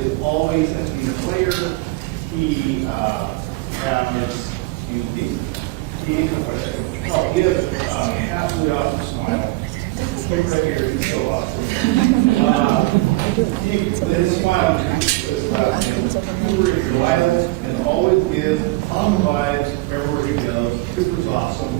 is always a team player. He has he has absolutely awesome smile. Look right here, he's so awesome. His smile is reliable and always gives positive vibes everywhere he goes. Cooper's awesome.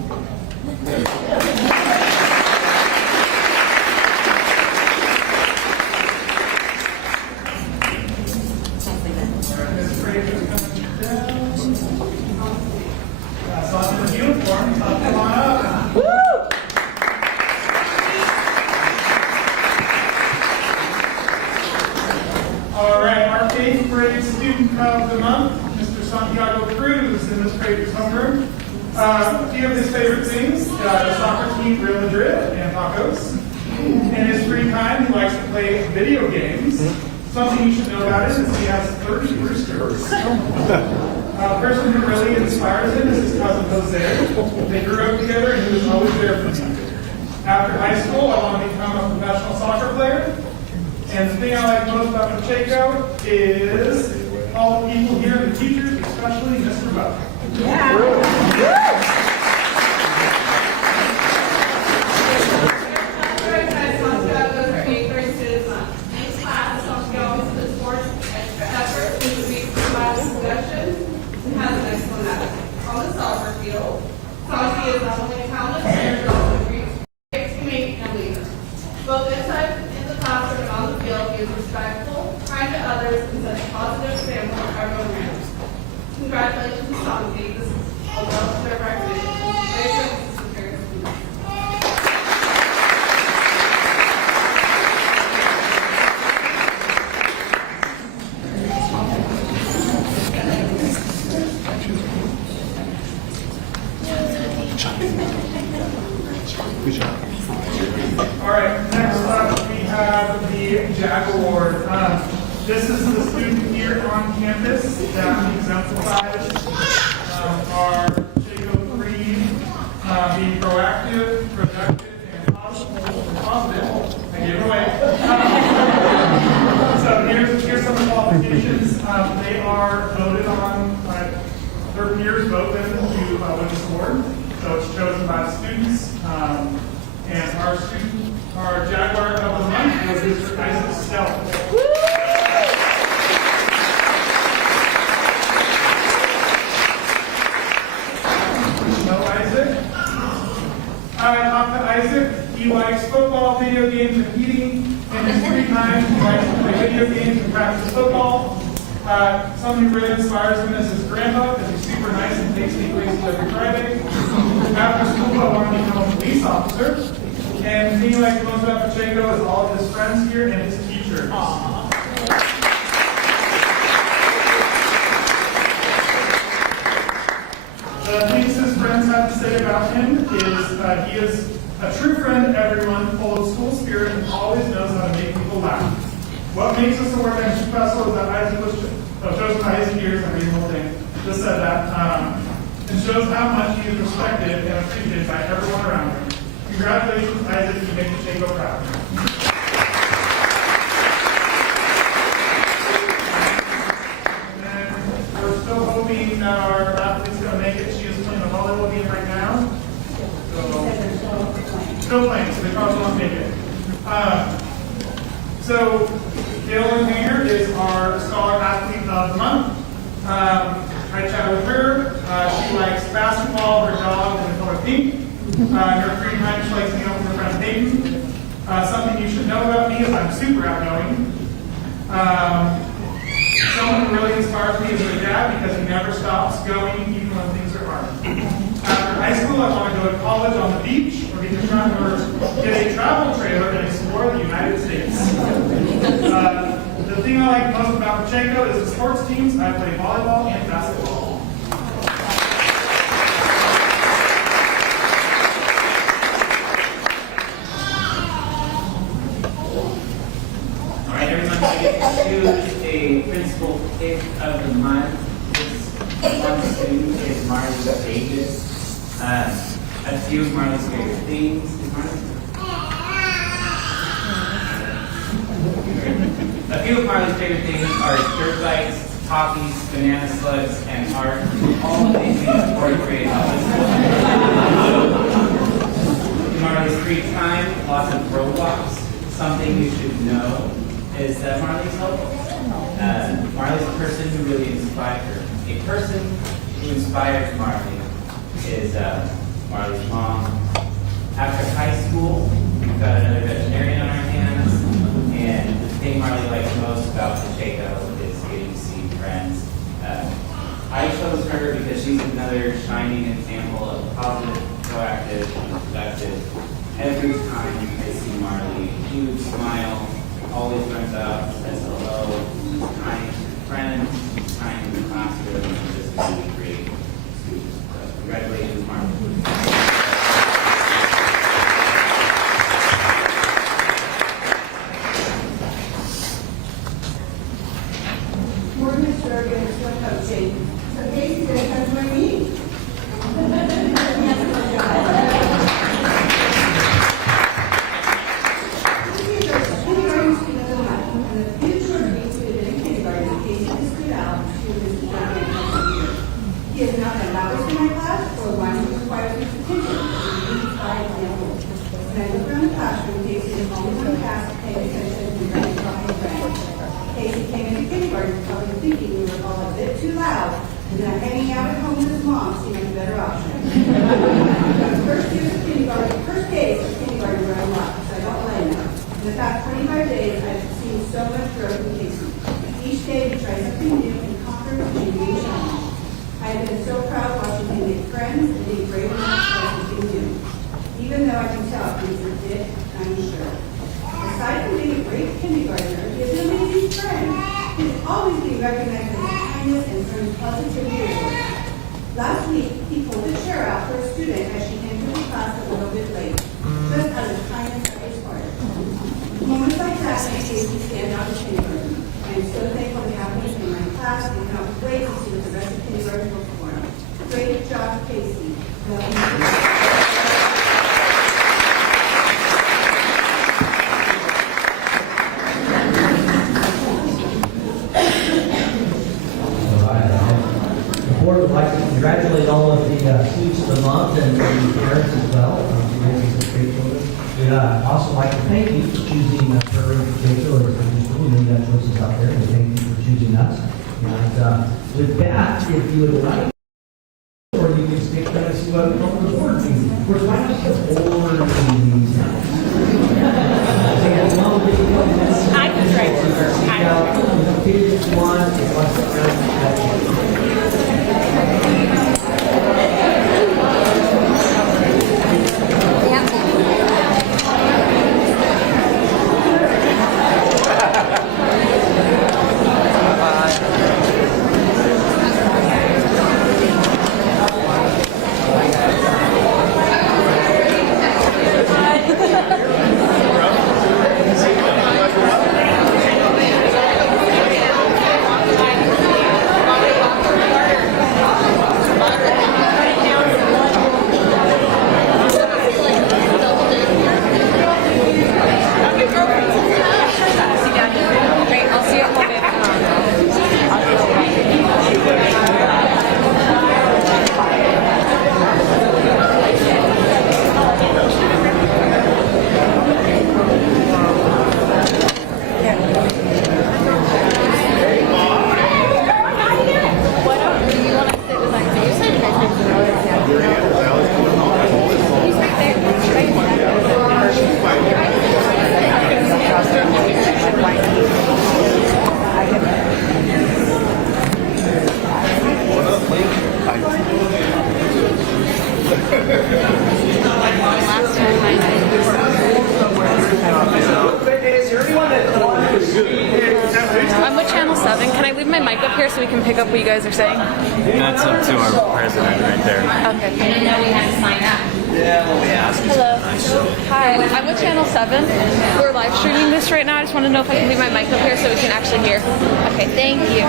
Of the month, Mr. Santiago Cruz in this Crater's homeroom. A few of his favorite things, the soccer team, Real Madrid, and tacos. In his free time, he likes to play video games. Something you should know about him is he has 30 roosters. A person who really inspires him is his cousin Jose. They grew up together and he was always there for him. After high school, I want to become a professional soccer player. And the thing I like most about Pacheco is all the people here, the teachers, especially Mr. Buck. Both inside in the classroom and on the field, he is respectful, kind to others, and sets a positive example for everyone around. Congratulations, Santi. This is a well-deserved recognition. Very good, this is very good. Good job. All right, next up we have the JAG Award. This is the student here on campus that exemplifies our Pacheco creed, being proactive, productive, and positive. I gave it away. So here's some of the qualifications. They are voted on by their peers vote them to win this award. So it's chosen by the students. And our Jaguar of the month was Mr. Isaac Stealth. Know Isaac? I talked to Isaac. He likes football, video games, and eating. In his free time, he likes to play video games and practice football. Something really inspires him is his grandpa, because he's super nice and takes me places every Friday. After school, I want to become a police officer. And the thing he likes most about Pacheco is all of his friends here and his teachers. Aww. The things his friends have to say about him is he is a true friend to everyone, full of school spirit, and always knows how to make people laugh. What makes us a word name special is that Isaac was chosen by his peers, I read the whole thing, just said that, and shows how much he is respected and appreciated by everyone around him. Congratulations, Isaac, you make Pacheco proud. And then we're still hoping that our athlete's going to make it. She is playing a volleyball game right now. So, still playing, so they probably won't make it. So, Dylan here is our Scholar Athlete of the Month. I chatted with her. She likes basketball, her dog, and the color pink. In her free time, she likes to hang out with her friend Peyton. Something you should know about me is I'm super outgoing. Someone who really inspires me is my dad because he never stops going even when things are hard. After high school, I want to go to college on the beach or get a travel trailer and explore the United States. The thing I like most about Pacheco is the sports teams. I play volleyball and basketball. All right, everyone, I get to choose a principal pick of the month. This one student is Marley Davis. A few of Marley's favorite things. Is Marley? A few of Marley's favorite things are dirt bikes, talkies, banana slugs, and art. All of these things incorporate in Marley's free time, lots of Roblox. Something you should know is that Marley's local. Marley's a person who really inspired her. A person who inspires Marley is Marley's mom. After high school, we've got another veterinarian on our hands, and the thing Marley likes most about Pacheco is getting to see friends. I chose her because she's another shining example of positive, proactive, and productive. Every time I see Marley, she would smile, always runs out, says hello, kind to friends, kind in the classroom, and just a really great student. So congratulations, Marley. Morning, Mr. Again, what coaching. So Casey's going to come to my meeting. He is not an hours in my class or one who requires his attention. By example, when I look around the classroom, Casey is always on task, paying attention and ready to talk to friends. Casey came into kindergarten probably thinking we were all a bit too loud, and that hanging out at home with his mom seemed like a better option. The first days of kindergarten were a lot, so I don't blame him. In the past 25 days, I've seen so much growth in Casey. Each day he tries something new and conquers a new challenge. I have been so proud watching him make friends and being brave enough to try something new. Even though I can tell he's a bit unsure. Aside from being a great kindergartner, he has amazing friends. He's always being recognized for his kindness and for his positivity awards. Last week, he pulled a chair out for a student as she entered the class a little bit late, just out of kindness of his heart. Moments like that make Casey stand out in kindergarten. I am so thankful to have him in my class and cannot wait to see what the rest of kindergarten will perform. Great job, Casey. Love you. The board would like to congratulate all of the students of the month and the parents as well. You guys are such great children. We'd also like to thank you for choosing her in particular. You got choices out there, and thank you for choosing us. And with that, if you would like, or you can stick there and see what the board means. Of course, why not the board meetings now? I can try to. Kids want to I'm with Channel 7. Can I leave my mic up here so we can pick up what you guys are saying? That's up to our president right there. Okay. I didn't know we had to sign up. Yeah, well, we asked. Hello. Hi, I'm with Channel 7. We're live streaming this right now. I just want to know if I can leave my mic up here so we can actually hear. Okay, thank you.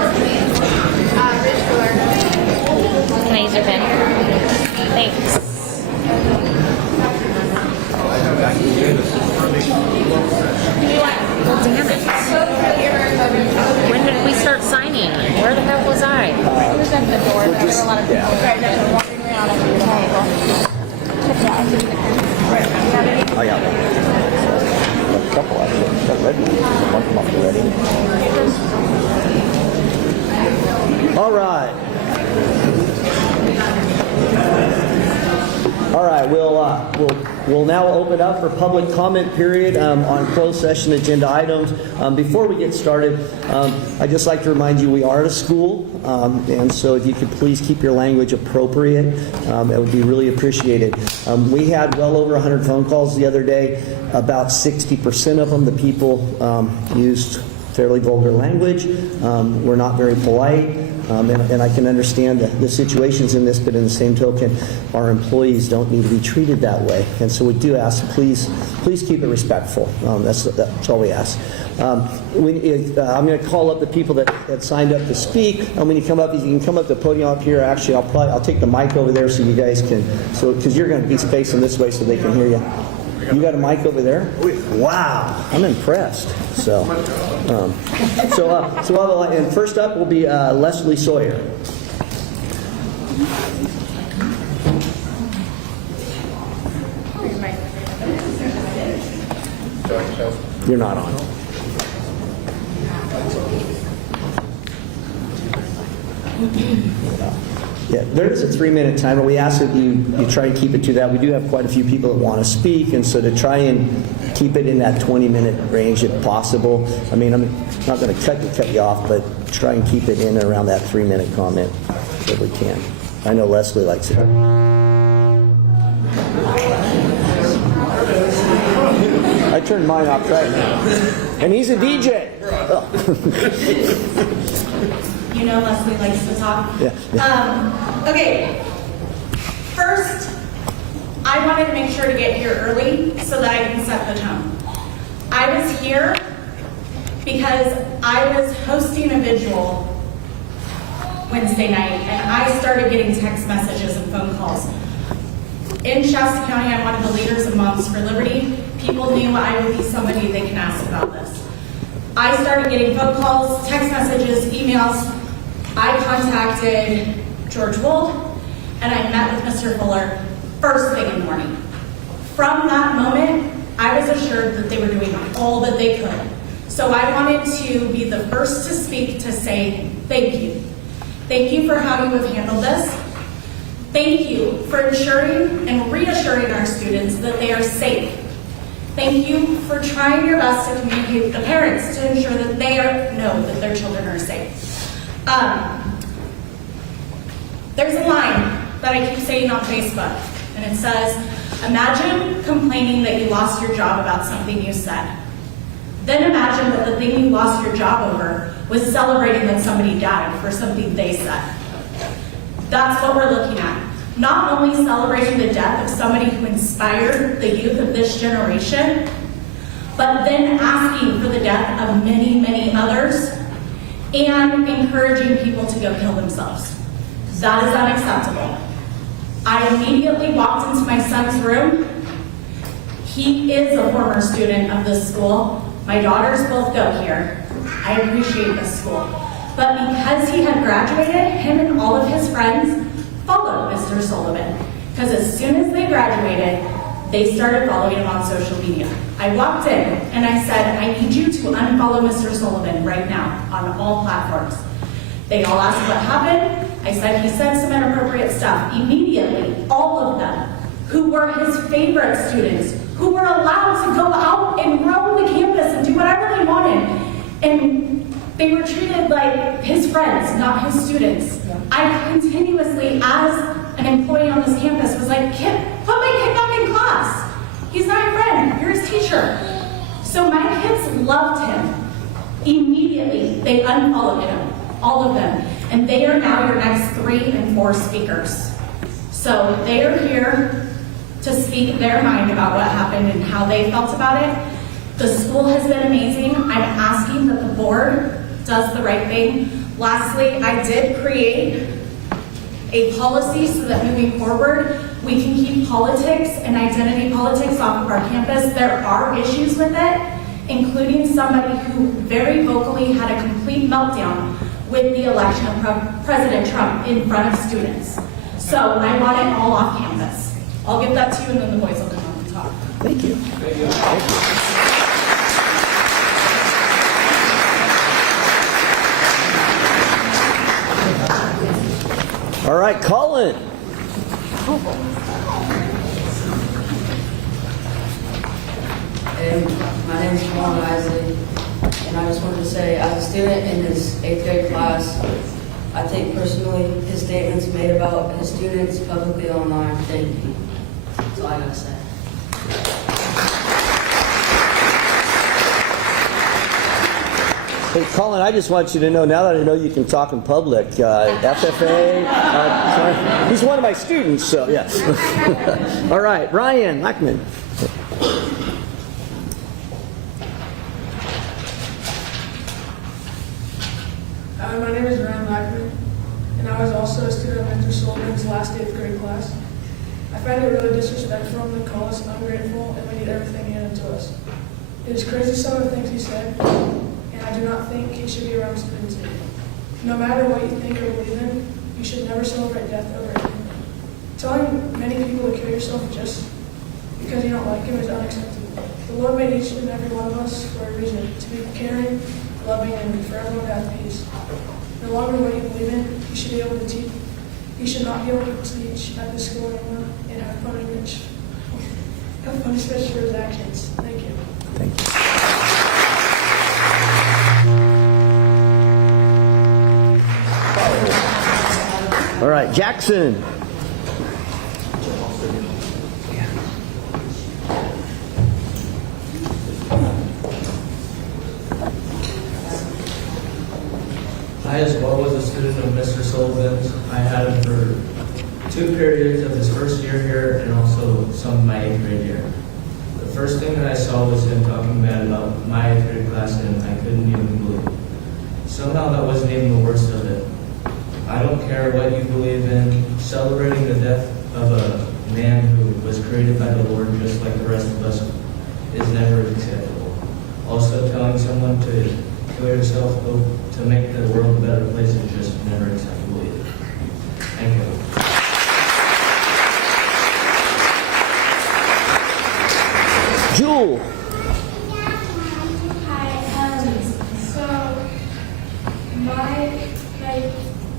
Can I use your pen? Thanks. Well, damn it. When did we start signing? Where the heck was I? It was at the door. There were a lot of people right now walking around over the table. I got one. A couple actually. Got red ones. One come up already. All right. All right, we'll now open up for public comment period on closed session agenda items. Before we get started, I'd just like to remind you we are at a school, and so if you could please keep your language appropriate, that would be really appreciated. We had well over 100 phone calls the other day. About 60% of them, the people used fairly vulgar language, were not very polite. And I can understand the situations in this, but in the same token, our employees don't need to be treated that way. And so we do ask, please keep it respectful. That's all we ask. I'm going to call up the people that signed up to speak. When you come up, you can come up to the podium up here. Actually, I'll take the mic over there so you guys can, because you're going to be facing this way so they can hear you. You got a mic over there? Wow, I'm impressed. And first up will be Leslie Sawyer. You're not on. Yeah, there is a 3-minute timer. We ask that you try and keep it to that. We do have quite a few people that want to speak, and so to try and keep it in that 20-minute range if possible. I mean, I'm not going to cut you off, but try and keep it in and around that 3-minute comment if we can. I know Leslie likes it. I turned mine off right now. And he's a DJ. Oh. You know Leslie likes to talk. Yeah. Okay. First, I wanted to make sure to get here early so that I can set the tone. I was here because I was hosting a vigil Wednesday night, and I started getting text messages and phone calls. In Shasta County, I'm one of the leaders of Moms for Liberty. People knew I would be somebody they can ask about this. I started getting phone calls, text messages, emails. I contacted George Wold, and I met with Mr. Fuller first thing in the morning. From that moment, I was assured that they were doing all that they could. So I wanted to be the first to speak to say thank you. Thank you for how you have handled this. Thank you for ensuring and reassuring our students that they are safe. Thank you for trying your best to communicate with the parents to ensure that they know that their children are safe. There's a line that I keep saying on Facebook, and it says, imagine complaining that you lost your job about something you said. Then imagine that the thing you lost your job over was celebrating that somebody died for something they said. That's what we're looking at. Not only celebrating the death of somebody who inspired the youth of this generation, but then asking for the death of many, many others and encouraging people to go kill themselves. That is unacceptable. I immediately walked into my son's room. He is a former student of this school. My daughters both go here. I appreciate this school. But because he had graduated, him and all of his friends followed Mr. Sullivan. Because as soon as they graduated, they started following him on social media. I walked in and I said, I need you to unfollow Mr. Sullivan right now on all platforms. They all asked what happened. I said he said some inappropriate stuff. Immediately, all of them, who were his favorite students, who were allowed to go out and roam the campus and do whatever they wanted, and they were treated like his friends, not his students. I continuously, as an employee on this campus, was like, put my kid back in class. He's not your friend, you're his teacher. So my kids loved him. Immediately, they unfollowed him, all of them. And they are now your next 3 and 4 speakers. So they are here to speak their mind about what happened and how they felt about it. The school has been amazing. I'm asking that the board does the right thing. Lastly, I did create a policy so that moving forward, we can keep politics and identity politics off of our campus. There are issues with it, including somebody who very vocally had a complete meltdown with the election of President Trump in front of students. So I want it all off campus. I'll give that to you and then the boys will come up and talk. Thank you. Thank you. All right, Colin. Hey, my name is Juan Isley, and I just wanted to say, as a student in his 8th grade class, I take personally his statements made about his students publicly online. Thank you. That's all I gotta say. Hey, Colin, I just want you to know, now that I know you can talk in public, FFA, sorry, he's one of my students, so yeah. All right, Ryan Lackman. My name is Ryan Lackman, and I was also a student of Mr. Sullivan's last 8th grade class. I find it really disrespectful of him to call us ungrateful and we need everything handed to us. It is crazy some of the things he said, and I do not think he should be around students anymore. No matter what you think or believe in, you should never celebrate death over anything. Telling many people to kill yourself just because you don't like him is unacceptable. The Lord made each and every one of us for a reason, to be caring, loving, and for everyone to have peace. No longer what you believe in, you should be able to teach. You should not be able to teach at this school anymore and have punishment for his actions. Thank you. Thank you. All right, Jackson. I as well was a student of Mr. Sullivan's. I had him for 2 periods of his first year here and also some of my 8th grade year. The first thing that I saw was him talking bad about my 8th grade class, and I couldn't even believe it. Somehow that wasn't even the worst of it. I don't care what you believe in. Celebrating the death of a man who was created by the Lord just like the rest of us is never acceptable. Also, telling someone to kill yourself to make the world a better place is just never acceptable either. Thank you. Jewel. Hi, so my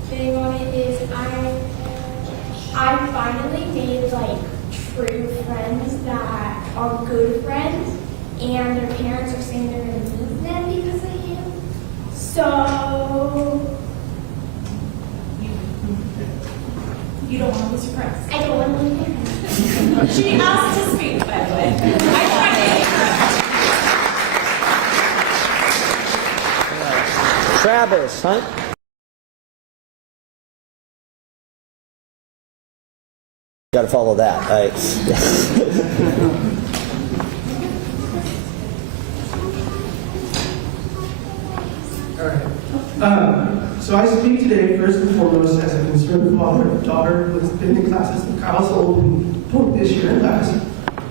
thing on it is I finally made true friends that are good friends, and their parents are saying they're going to move them because of you. So You don't want to be surprised. I don't want to leave them. She asked to speak, by the way. I tried to get her. Travis, huh? Got to follow that. All right. So I speak today first and foremost as a concerned father of a daughter who has been in classes with Kyle Sullivan both this year and last.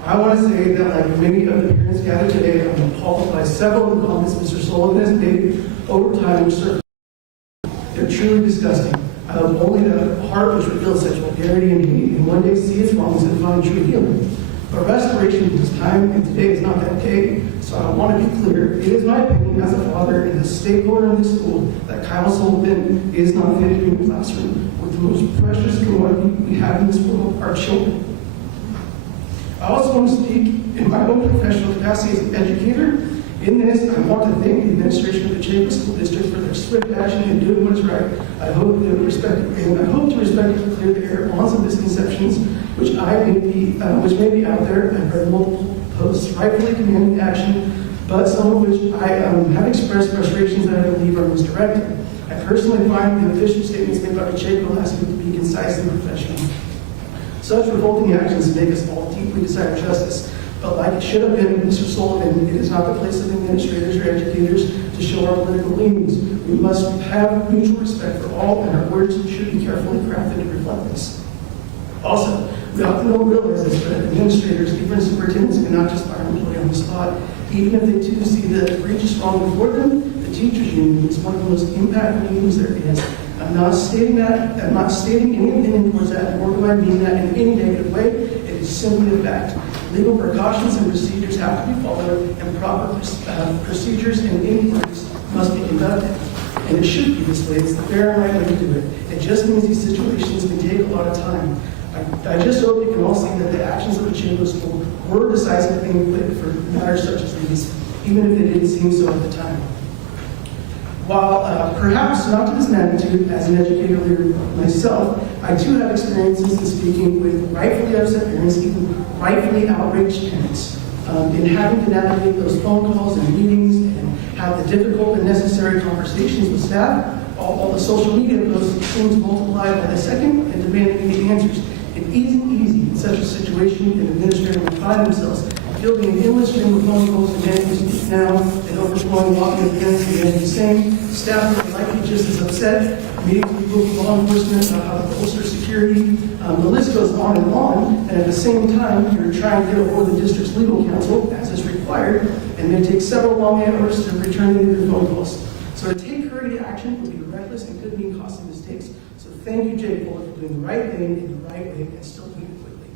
I want to say that like many of the parents gathered today, I'm appalled by several of the comments Mr. Sullivan has made over time which they're truly disgusting. I love only the heart which reveals such vulgarity and hate, and one day see its wrongs and find true healing. But restoration takes time, and today is not that day. So I want to be clear. It is my opinion as a father and a stakeholder in this school that Kyle Sullivan is not fit to be in the classroom with the most precious commodity we have in this world, our children. I also want to speak in my own professional capacity as an educator. In this, I want to thank the administration of the Pacheco School District for their swift action in doing what is right. I hope to respectfully clear the air on some misconceptions which may be out there. I've heard multiple posts rightfully demanding action, but some of which I have expressed frustrations that I believe are misdirected. I personally find the official statements made by Pacheco last week to be concise and professional. Such revolting actions make us all deeply desire justice. But like it should have been with Mr. Sullivan, it is not the place of administrators or educators to show our political leanings. We must have mutual respect for all, and our words should be carefully crafted to reflect this. Also, we often don't realize this, but administrators, even superintendents, cannot just fire an employee on the spot. Even if they too see the egregious wrong before them, the teachers union is one of the most impactful unions there is. I'm not stating that, I'm not stating any opinion towards that, nor do I mean that in any negative way. It is simply a fact. Legal precautions and procedures have to be followed, and proper procedures and inquiries must be conducted. And it should be this way. It's the fair and right way to do it. It just means these situations can take a lot of time. I just hope you can all see that the actions of the Pacheco School were a decisive thing for matters such as these, even if they didn't seem so at the time. While perhaps not to this magnitude, as an educator myself, I too have experiences in speaking with rightfully upset parents, even rightfully outraged parents, in having to navigate those phone calls and meetings and have the difficult and necessary conversations with staff, all the social media posts seems multiplied by the second and demanding the answers. It isn't easy in such a situation, and administrators will find themselves fielding an endless stream of phone calls and answers now and overflowing walking events and the same. Staff are likely just as upset. Meetings with local law enforcement about how to bolster security. The list goes on, and at the same time, you're trying to get a hold of the district's legal counsel, as is required, and they take several long hours to return any of your phone calls. So to take hurried action would be reckless and could mean costly mistakes. So thank you, Jay Fuller, for doing the right thing in the right way and still doing it quickly.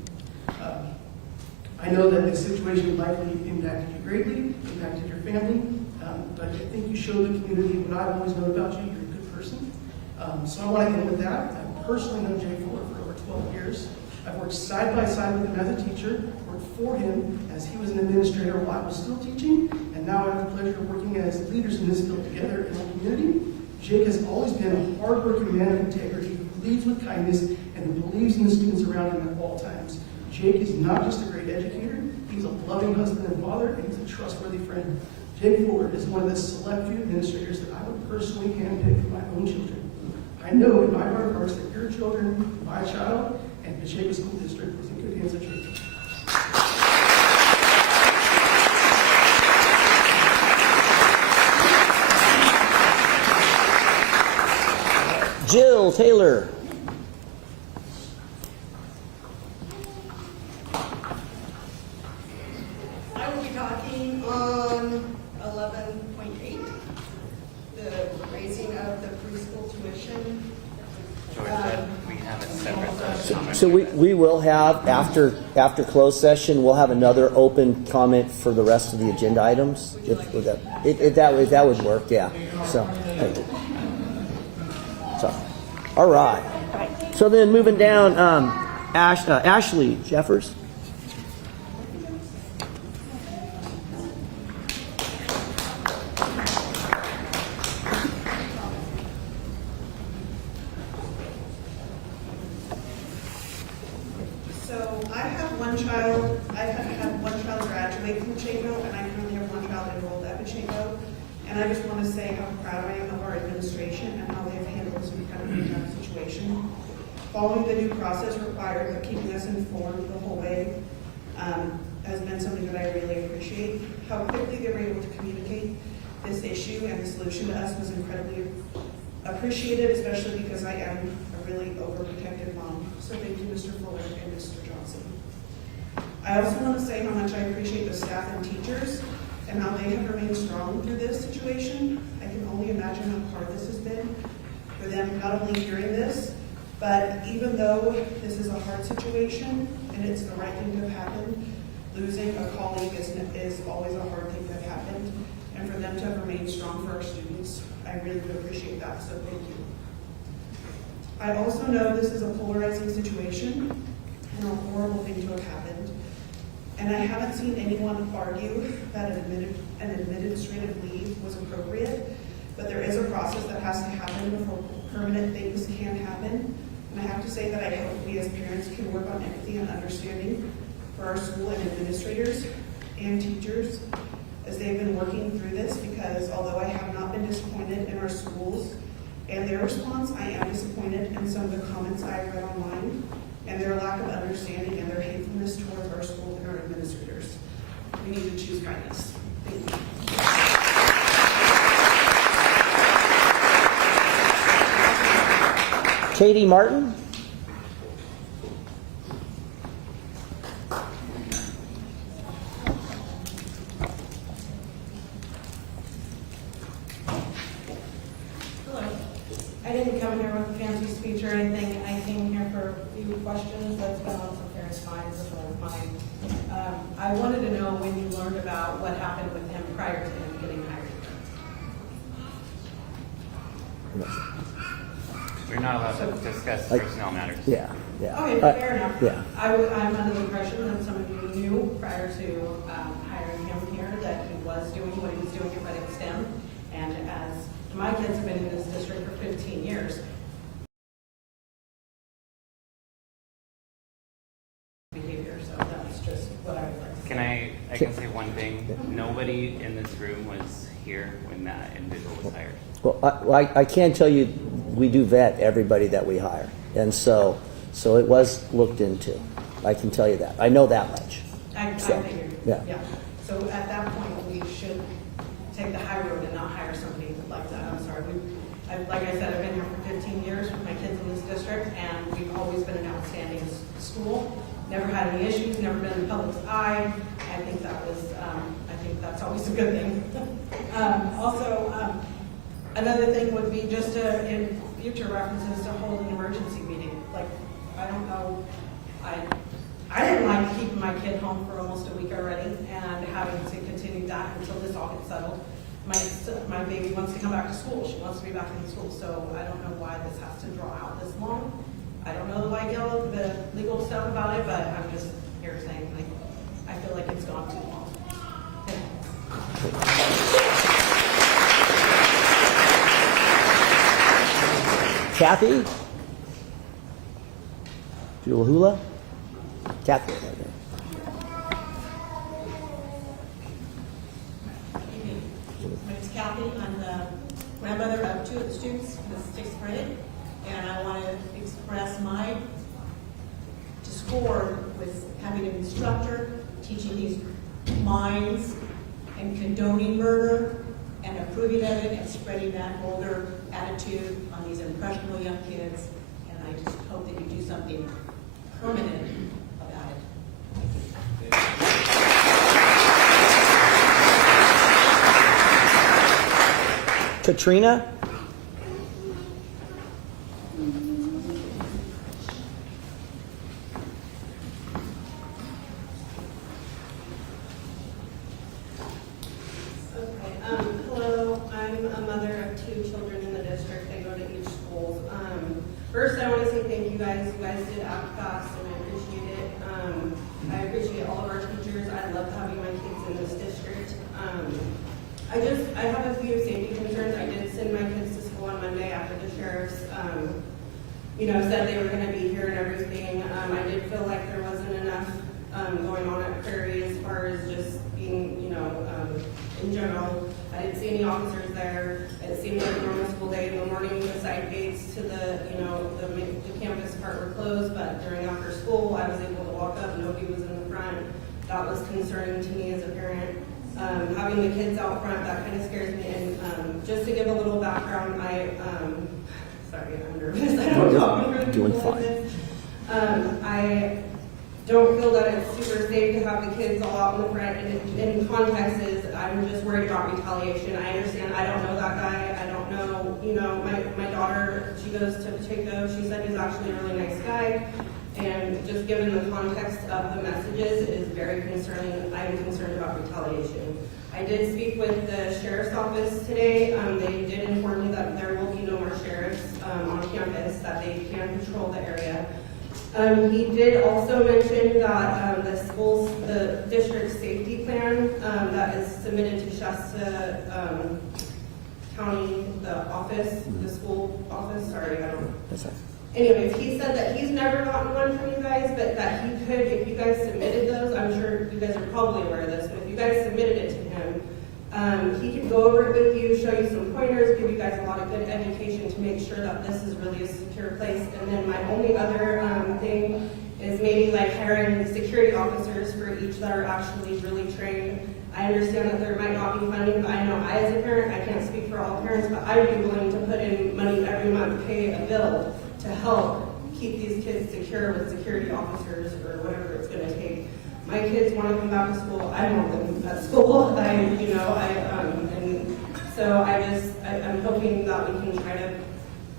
I know that this situation likely impacted you greatly, impacted your family, but I think you showed the community what I've always known about you. You're a good person. So I want to end with that. I've personally known Jay Fuller for over 12 years. I've worked side by side with him as a teacher, worked for him as he was an administrator while I was still teaching, and now I have the pleasure of working as leaders in this field together in our community. Jake has always been a hard-working man of integrity who leads with kindness and who believes in the students around him at all times. Jake is not just a great educator, he's a loving husband and father, and he's a trustworthy friend. Jake Fuller is one of the select few administrators that I would personally handpick for my own children. I know in my heart of hearts that your children, my child, and Pacheco School District is in good hands of Jake. Jill Taylor. I will be talking on 11.8, the raising of the preschool tuition. Georgia, we have a separate So we will have, after closed session, we'll have another open comment for the rest of the agenda items. If that would work, yeah. So, thank you. So, all right. So then moving down, Ashley Jeffers. So I have one child, I've had one child graduate from Pacheco, and I currently have one child enrolled at Pacheco. And I just want to say how proud I am of our administration and how they've handled this incredibly tough situation. Following the due process required of keeping us informed the whole way has been something that I really appreciate. How quickly they were able to communicate this issue and the solution to us was incredibly appreciated, especially because I am a really overprotective mom. So thank you, Mr. Fuller and Mr. Johnson. I also want to say how much I appreciate the staff and teachers and how they have remained strong through this situation. I can only imagine how hard this has been for them, not only hearing this, but even though this is a hard situation and it's the right thing to have happened, losing a colleague is always a hard thing to have happened. And for them to have remained strong for our students, I really do appreciate that, so thank you. I also know this is a polarizing situation and a horrible thing to have happened. And I haven't seen anyone argue that an administrative leave was appropriate, but there is a process that has to happen before permanent things can happen. And I have to say that I hope we as parents can work on empathy and understanding for our school and administrators and teachers as they've been working through this, because although I have not been disappointed in our schools and their response, I am disappointed in some of the comments I've read online and their lack of understanding and their hatefulness towards our school and our administrators. We need to choose kindness. Thank you. Katie Martin. didn't come here with a fancy speech or anything. I came here for a few questions that's been on some parents' minds as well as mine. I wanted to know when you learned about what happened with him prior to him getting hired. We're not allowed to discuss personnel matters. Yeah, yeah. Okay, fair enough. Yeah. I'm under the impression that some of you knew prior to hiring him here that he was doing what he was doing at Reading STEM. And as my kids have been in this district for 15 years, behavior, so that's just what I would like to say. I can say one thing. Nobody in this room was here when that individual was hired. Well, I can tell you, we do vet everybody that we hire, and so it was looked into. I can tell you that. I know that much. I figured. Yeah. So at that point, we should take the high road and not hire somebody like that. I'm sorry. Like I said, I've been here for 15 years with my kids in this district, and we've always been an outstanding school. Never had any issues. Never been in the public's eye. I think that's always a good thing. Another thing would be just in future references to hold an emergency meeting. Like, I don't know, I didn't like keeping my kid home for almost a week already and having to continue that until this all gets settled. My baby wants to come back to school. She wants to be back in school, so I don't know why this has to draw out this long. I don't know the legal stuff about it, but I'm just here saying, like, I feel like it's gone too long. Kathy? Julahula? Kathy. Right there. My name's Kathy. I'm the grandmother of two of the students in the 6th grade, and I want to express my discord with having an instructor teaching these minds and condoning murder and approving of it and spreading that older attitude on these impressionable young kids. And I just hope that you do something permanent about it. Katrina? Hello, I'm a mother of 2 children in the district. They go to each school. First, I want to say thank you guys. You guys did act fast, and I appreciate it. I appreciate all of our teachers. I love having my kids in this district. I have a few safety concerns. I did send my kids to school on Monday after the sheriffs, said they were going to be here and everything. I did feel like there wasn't enough going on at Prairie as far as just being, in general. I didn't see any officers there. It seemed like a normal school day. In the morning, the side gates to the campus part were closed, but during after school, I was able to walk up. Nobody was in the front. That was concerning to me as a parent. Having the kids out front, that kind of scares me. And just to give a little background, sorry, I'm nervous. I don't talk over the Doing people like fine. this. I don't feel that it's super safe to have the kids all out in the front. And in context is, I'm just worried about retaliation. I understand. I don't know that guy. I don't know, my daughter, she goes to Pacheco. She said he's actually a really nice guy. And just given the context of the messages, it is very concerning. I'm concerned about retaliation. I did speak with the sheriff's office today. They did inform me that there will be no more sheriffs on campus, that they can control the area. He did also mention that the district safety plan that is submitted to Shasta County, the office, the school office, sorry, I don't. That's right. Anyways, he said that he's never gotten one from you guys, but that he could, if you guys submitted those, I'm sure you guys are probably aware of this, but if you guys submitted it to him, he could go over it with you, show you some pointers, give you guys a lot of good education to make sure that this is really a secure place. And then my only other thing is maybe like hiring security officers for each that are actually really trained. I understand that there might not be funding, but I know I as a parent, I can't speak for all parents, but I'd be willing to put in money every month, pay a bill to help keep these kids secure with security officers or whatever it's going to take. My kids want to come back to school. I want them at school. And so I'm hoping that we can try to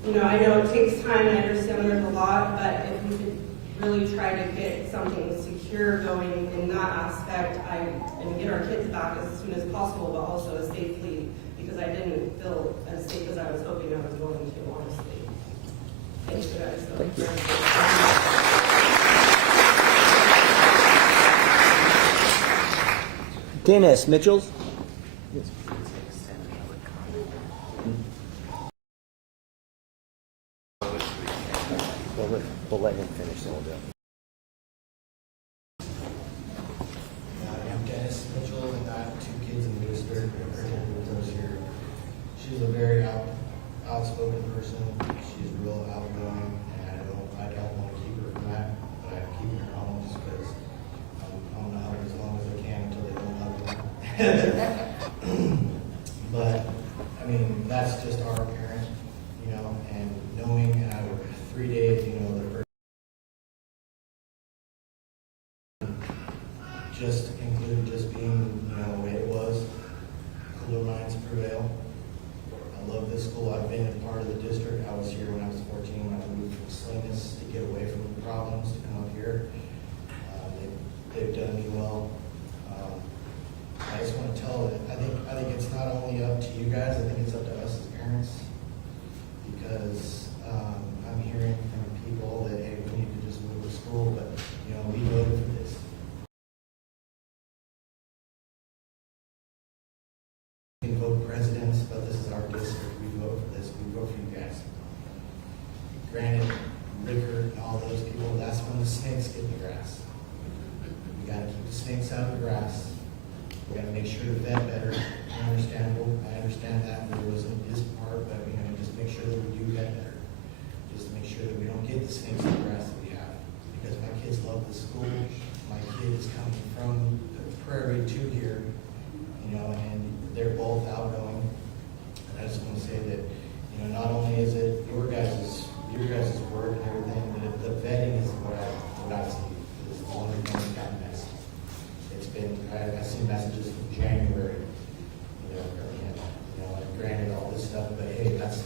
you know, I know it takes time, I understand there's a lot, but if we could really try to get something secure going in that aspect, and get our kids back as soon as possible, but also as safely, because I didn't feel as safe as I was hoping I was going to, honestly. Thanks, guys. Thank you. Dennis Mitchell. We'll let him finish, then we'll do it. I'm Dennis Mitchell, and I have 2 kids in the district. Here. She's a very outspoken person. She's real outgoing, and I don't want to keep her from that, but I'm keeping her home just because I'm gonna help as long as I can until they don't help her. But I mean, that's just our parent, you know, and knowing 3 days, you know, the first just included just being, you know, the way it was. Cooler minds prevail. I love this school. I've been a part of the district. I was here when I was 14 when I moved from Salinas to get away from the problems to come up here. They've done me well. I just want to tell that I think it's not only up to you guys. I think it's up to us as parents, because I'm hearing from people that, hey, we need to just move to school, but you know, we voted for this. We can vote presidents, but this is our district. We vote for this. We vote for you guys. Granted, Ricker and all those people, that's when the snakes get in the grass. We got to keep the snakes out of the grass. We got to make sure to vet better. Understandable. I understand that there wasn't this part, but we got to just make sure that we do vet better. Just to make sure that we don't get the snakes in the grass that we have. Because my kids love the school. My kid is coming from the prairie to here, you know, and they're both outgoing. And I just want to say that, you know, not only is it your guys' work and everything, but the vetting is what I see. It's the only thing that got messed. It's been, I see messages from January, you know, like granted all this stuff, but hey, that's,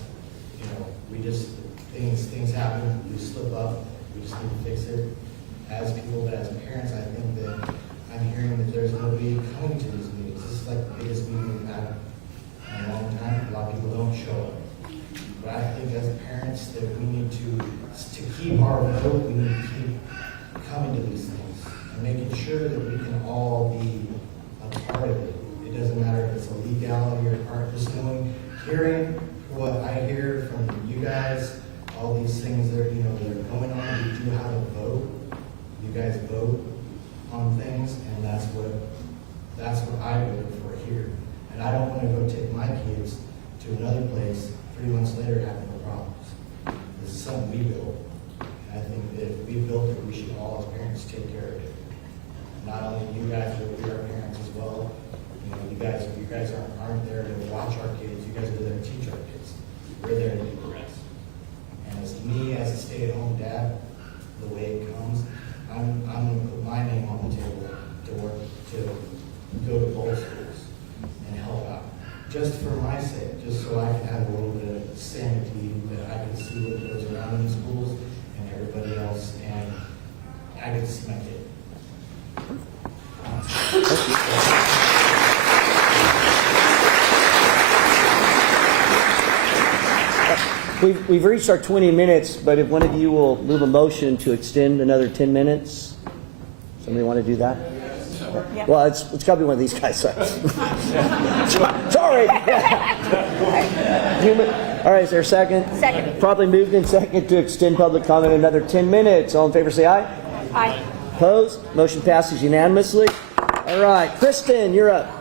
you know, we just, things happen, we slip up, we just need to fix it as people, but as parents, I think that I'm hearing that there's nobody coming to these meetings. This is like the biggest meeting we've had in a long time. A lot of people don't show up. But I think as parents that we need to keep our vote, we need to keep coming to these things and making sure that we can all be a part of it. It doesn't matter if it's a legality or part, just knowing, hearing what I hear from you guys, all these things that are, you know, that are going on. We do have a vote. You guys vote on things, and that's what I voted for here. And I don't want to go take my kids to another place 3 months later having no problems. This is something we built. And I think that if we built it, we should all as parents take care of it. Not only you guys, but we are parents as well. You know, you guys aren't there to watch our kids. You guys are there to teach our kids. We're there to do the rest. And as me, as a stay-at-home dad, the way it comes, I'm going to put my name on the table to work to go to both schools and help out. Just for my sake, just so I can have a little bit of sanity, that I can see what goes around in the schools and everybody else, and I get to see my kid. We've reached our 20 minutes, but if one of you will move a motion to extend another 10 minutes. Somebody want to do that? Yeah. Well, it's got to be one of these guys. Sorry. All right, is there a second? Second. Probably moved in second to extend public comment another 10 minutes. All in favor say aye. Aye. Opposed? Motion passes unanimously. All right, Kristen, you're up.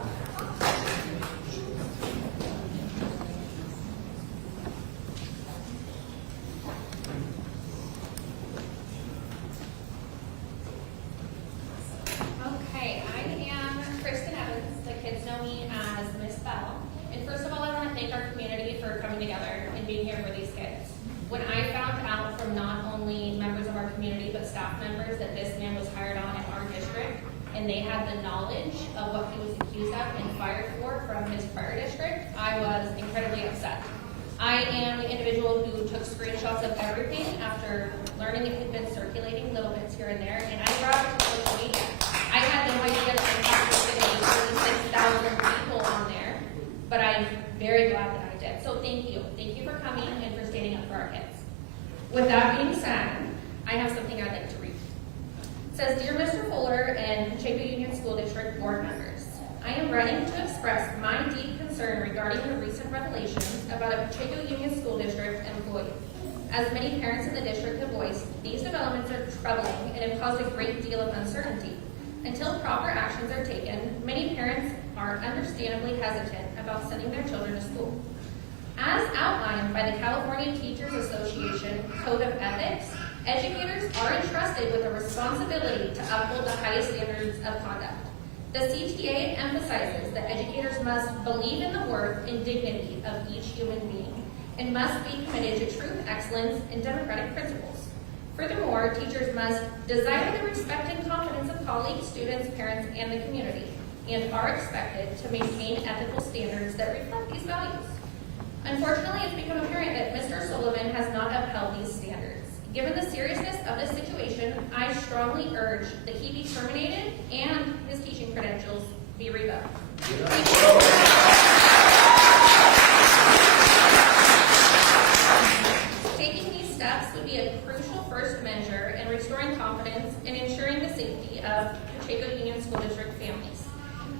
Okay, I am Kristen Evans. The kids know me as Miss Bell. And first of all, I want to thank our community for coming together and being here for these kids. When I found out from not only members of our community but staff members that this man was hired on in our district, and they had the knowledge of what he was accused of and fired for from his prior district, I was incredibly upset. I am the individual who took everything after learning it had been circulating little bits here and there, and I brought it to social media. I had no idea that in fact there was going to be 36,000 people on there, but I'm very glad that I did. So thank you. Thank you for coming and for standing up for our kids. With that being said, I have something I'd like to read. It says, Dear Mr. Fuller and Pacheco Union School District board members, I am writing to express my deep concern regarding the recent revelations about a Pacheco Union School District employee. As many parents in the district have voiced, these developments are troubling and have caused a great deal of uncertainty. Until proper actions are taken, many parents are understandably hesitant about sending their children to school. As outlined by the California Teachers Association Code of Ethics, educators are entrusted with a responsibility to uphold the highest standards of conduct. The CTA emphasizes that educators must believe in the worth and dignity of each human being and must be committed to truth, excellence, and democratic principles. Furthermore, teachers must desire the respect and confidence of colleagues, students, parents, and the community, and are expected to maintain ethical standards that reflect these values. Unfortunately, it's become apparent that Mr. Sullivan has not upheld these standards. Given the seriousness of this situation, I strongly urge that he be terminated and his teaching credentials be revoked. Taking these steps would be a crucial first measure in restoring confidence and ensuring the safety of Pacheco Union School District families.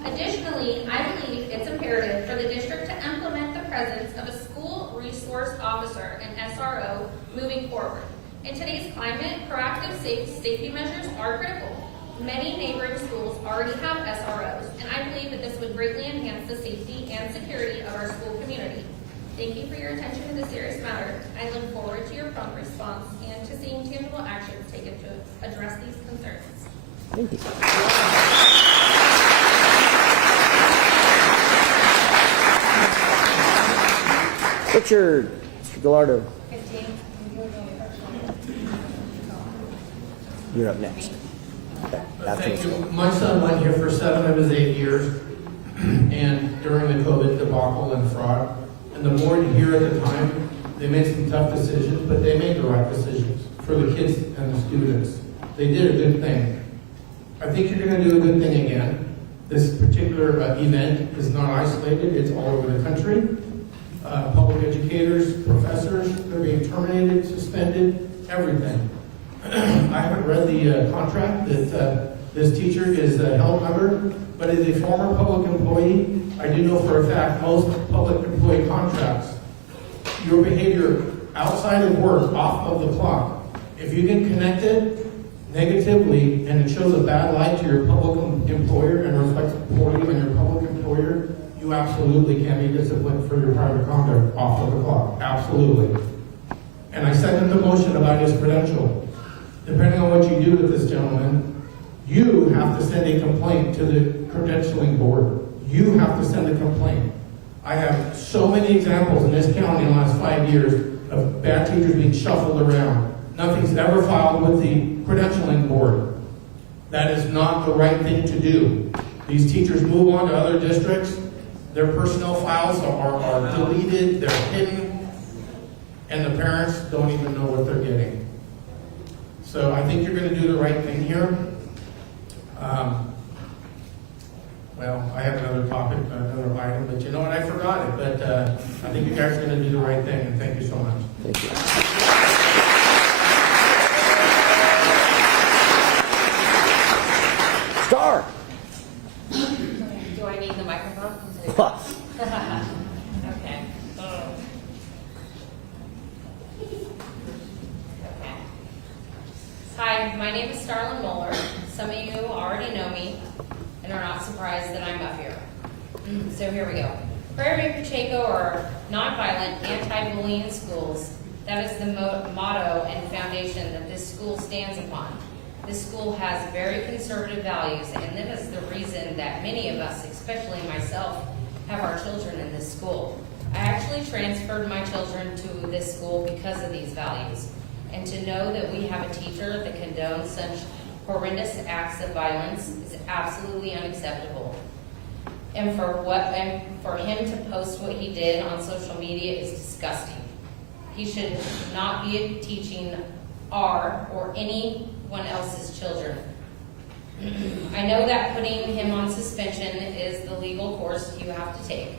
Additionally, I believe it's imperative for the district to implement the presence of a school resource officer, an SRO, moving forward. In today's climate, proactive safety measures are critical. Many neighboring schools already have SROs, and I believe that this would greatly enhance the safety and security of our school community. Thank you for your attention to this serious matter. I look forward to your prompt response and to seeing tangible actions taken to address these concerns. Thank you. Richard, Mr. Gallardo. 15. You're up next. Okay, Thank you. My son went here for 7 of his 8 years, and during the COVID debacle and fraud, and the board here at the time, they made some tough decisions, but they made the right decisions for the kids and the students. They did a good thing. I think you're going to do a good thing again. This particular event is not isolated. It's all over the country. Public educators, professors, they're being terminated, suspended, everything. I haven't read the contract that this teacher is held under, but as a former public employee, I do know for a fact most public employee contracts, your behavior outside of work, off of the clock, if you get connected negatively and it shows a bad light to your public employer and reflects poorly on your public employer, you absolutely can be disciplined for your private conduct off of the clock. Absolutely. And I second the motion about his credential. Depending on what you do with this gentleman, you have to send a complaint to the credentialing board. You have to send a complaint. I have so many examples in this county in the last 5 years of bad teachers being shuffled around. Nothing's ever filed with the credentialing board. That is not the right thing to do. These teachers move on to other districts. Their personnel files are deleted, they're hidden, and the parents don't even know what they're getting. So I think you're going to do the right thing here. Well, I have another topic, another item, but you know what, I forgot it. But I think you guys are going to do the right thing, and thank you so much. Thank you. Star. Do I need the microphone? Okay. Hi, my name is Starlin Moeller. Some of you already know me and are not surprised that I'm up here. So here we go. Prairie View Pacheco are nonviolent, anti-bullying schools. That is the motto and foundation that this school stands upon. This school has very conservative values, and that is the reason that many of us, especially myself, have our children in this school. I actually transferred my children to this school because of these values. And to know that we have a teacher that condones such horrendous acts of violence is absolutely unacceptable. And for him to post what he did on social media is disgusting. He should not be teaching our or anyone else's children. I know that putting him on suspension is the legal course you have to take.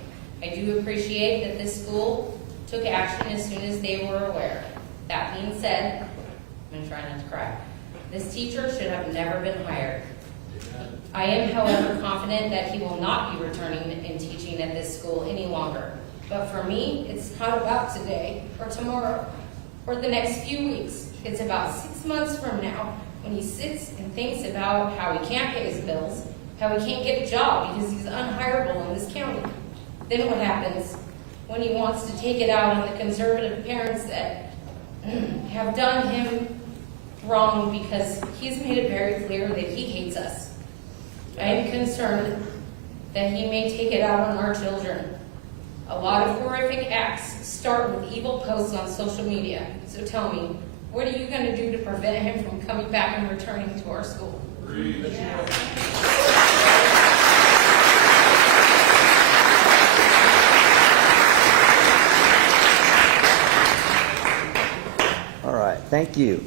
I do appreciate that this school took action as soon as they were aware. That being said, I'm going to try not to cry. This teacher should have never been hired. I am, however, confident that he will not be returning and teaching at this school any longer. But for me, it's not about today or tomorrow or the next few weeks. It's about 6 months from now when he sits and thinks about how he can't pay his bills, how he can't get a job because he's unhireable in this county. Then what happens when he wants to take it out on the conservative parents that have done him wrong because he's made it very clear that he hates us? I am concerned that he may take it out on our children. A lot of horrific acts start with evil posts on social media. So tell me, what are you going to do to prevent him from coming back and returning to our school? All right, thank you.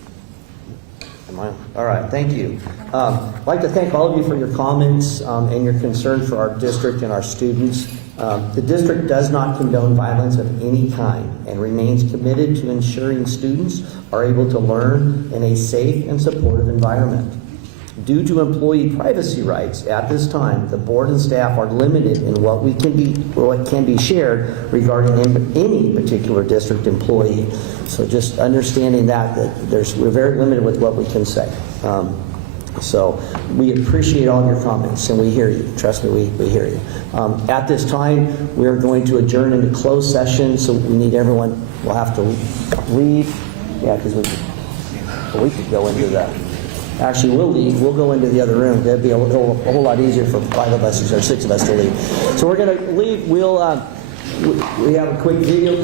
All right, thank you. I'd like to thank all of you for your comments and your concern for our district and our students. The district does not condone violence of any kind and remains committed to ensuring students are able to learn in a safe and supportive environment. Due to employee privacy rights at this time, the board and staff are limited in what can be shared regarding any particular district employee. So just understanding that we're very limited with what we can say. So we appreciate all your comments and we hear you. Trust me, we hear you. At this time, we are going to adjourn into closed session. So we need everyone. We'll have to leave. Yeah, because we could go into that. Actually, we'll leave. We'll go into the other room. That'd be a whole lot easier for 5 of us or 6 of us to leave. So we're going to leave. We have a quick video